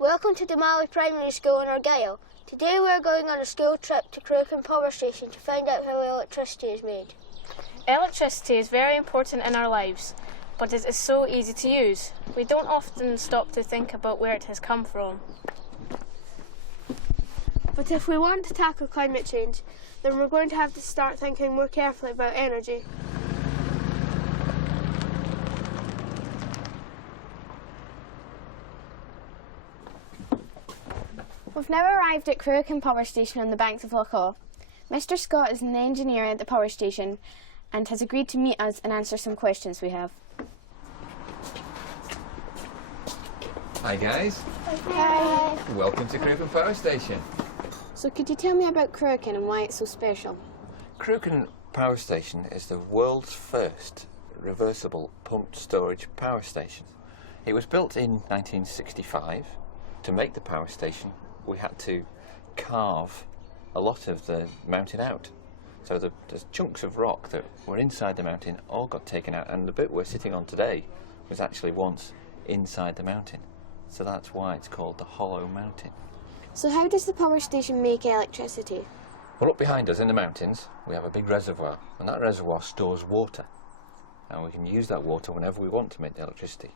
Welcome to Dalmally Primary School in Argyll. Today we are going on a school trip to Crookham Power Station to find out how electricity is made. Electricity is very important in our lives, but it is so easy to use. We don't often stop to think about where it has come from. But if we want to tackle climate change, then we're going to have to start thinking more carefully about energy. We've now arrived at Crookham Power Station on the banks of Loch Awe. Mr. Scott is an engineer at the power station and has agreed to meet us and answer some questions we have. Hi guys. Hi. Welcome to Crookham Power Station. So could you tell me about Crookham and why it's so special? Crookham Power Station is the world's first reversible pumped storage power station. It was built in 1965. To make the power station, we had to carve a lot of the mountain out. So the chunks of rock that were inside the mountain all got taken out, and the bit we're sitting on today was actually once inside the mountain. So that's why it's called the Hollow Mountain. So how does the power station make electricity? Well, up behind us in the mountains, we have a big reservoir, and that reservoir stores water. And we can use that water whenever we want to make the electricity.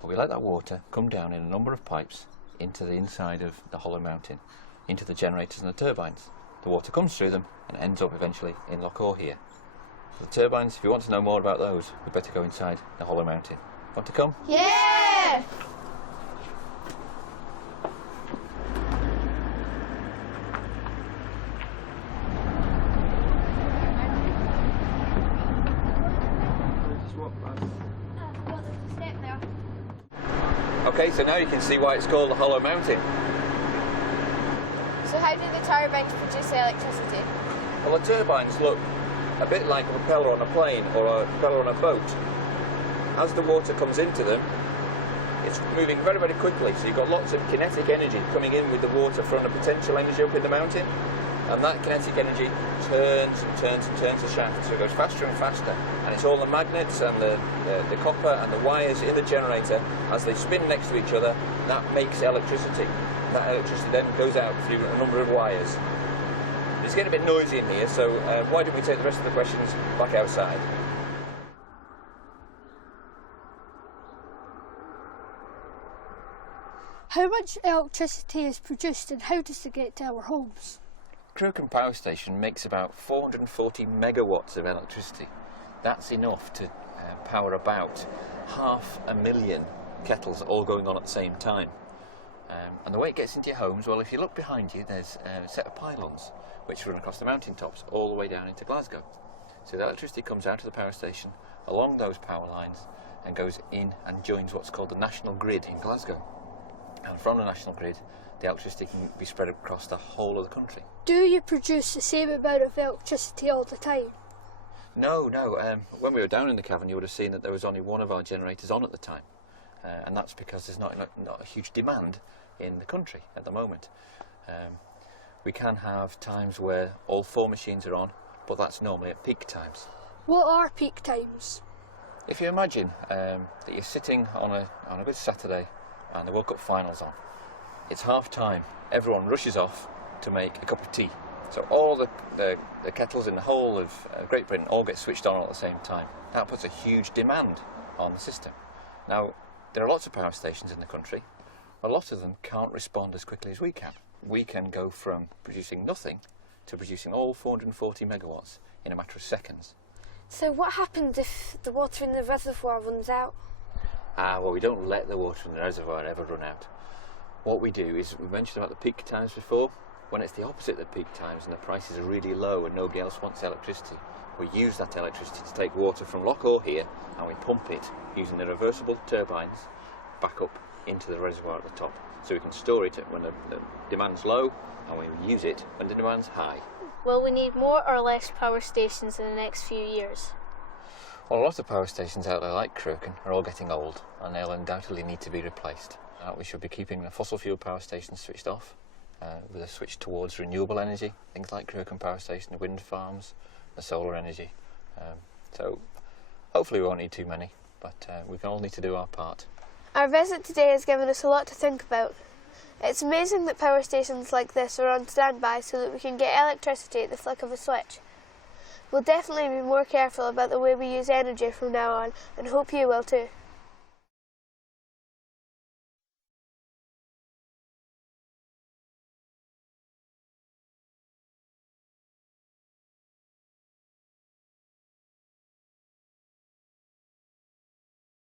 But we let that water come down in a number of pipes into the inside of the Hollow Mountain, into the generators and the turbines. The water comes through them and ends up eventually in Loch Awe here. The turbines, if you want to know more about those, we better go inside the Hollow Mountain. Want to come? Yeah! Okay, so now you can see why it's called the Hollow Mountain. So how do the turbines produce electricity? Well, the turbines look a bit like a propeller on a plane or a propeller on a boat. As the water comes into them, it's moving very, very quickly, so you've got lots of kinetic energy coming in with the water from the potential energy up in the mountain, and that kinetic energy turns and turns and turns the shaft, so it goes faster and faster. And it's all the magnets and the copper and the wires in the generator, as they spin next to each other, that makes electricity. That electricity then goes out through a number of wires. It's getting a bit noisy in here, so why don't we take the rest of the questions back outside? How much electricity is produced and how does it get to our homes? Crookham Power Station makes about 440 megawatts of electricity. That's enough to power about 500,000 kettles all going on at the same time. And the way it gets into your homes, well, if you look behind you, there's a set of pylons which run across the mountain tops all the way down into Glasgow. So the electricity comes out of the power station along those power lines and goes in and joins what's called the national grid in Glasgow. And from the national grid, the electricity can be spread across the whole of the country. Do you produce the same amount of electricity all the time? No. When we were down in the cavern, you would have seen that there was only one of our generators on at the time. And that's because there's not a huge demand in the country at the moment. We can have times where all 4 machines are on, but that's normally at peak times. What are peak times? If you imagine that you're sitting on a good Saturday and the World Cup final's on, it's half time, everyone rushes off to make a cup of tea. So all the kettles in the whole of Great Britain all get switched on at the same time. That puts a huge demand on the system. Now, there are lots of power stations in the country. A lot of them can't respond as quickly as we can. We can go from producing nothing to producing all 440 megawatts in a matter of seconds. So what happens if the water in the reservoir runs out? Well, we don't let the water in the reservoir ever run out. What we do is, we mentioned about the peak times before, when it's the opposite of peak times and the prices are really low and nobody else wants electricity, we use that electricity to take water from Loch Awe here and we pump it using the reversible turbines back up into the reservoir at the top. So we can store it when the demand's low and we use it when the demand's high. Will we need more or less power stations in the next few years? Well, a lot of power stations out there like Crookham are all getting old and they'll undoubtedly need to be replaced. We should be keeping the fossil fuel power stations switched off with a switch towards renewable energy, things like Crookham Power Station, the wind farms, the solar energy. So hopefully we won't need too many, but we can all need to do our part. Our visit today has given us a lot to think about. It's amazing that power stations like this are on standby so that we can get electricity at the flick of a switch. We'll definitely be more careful about the way we use energy from now on, and hope you will too.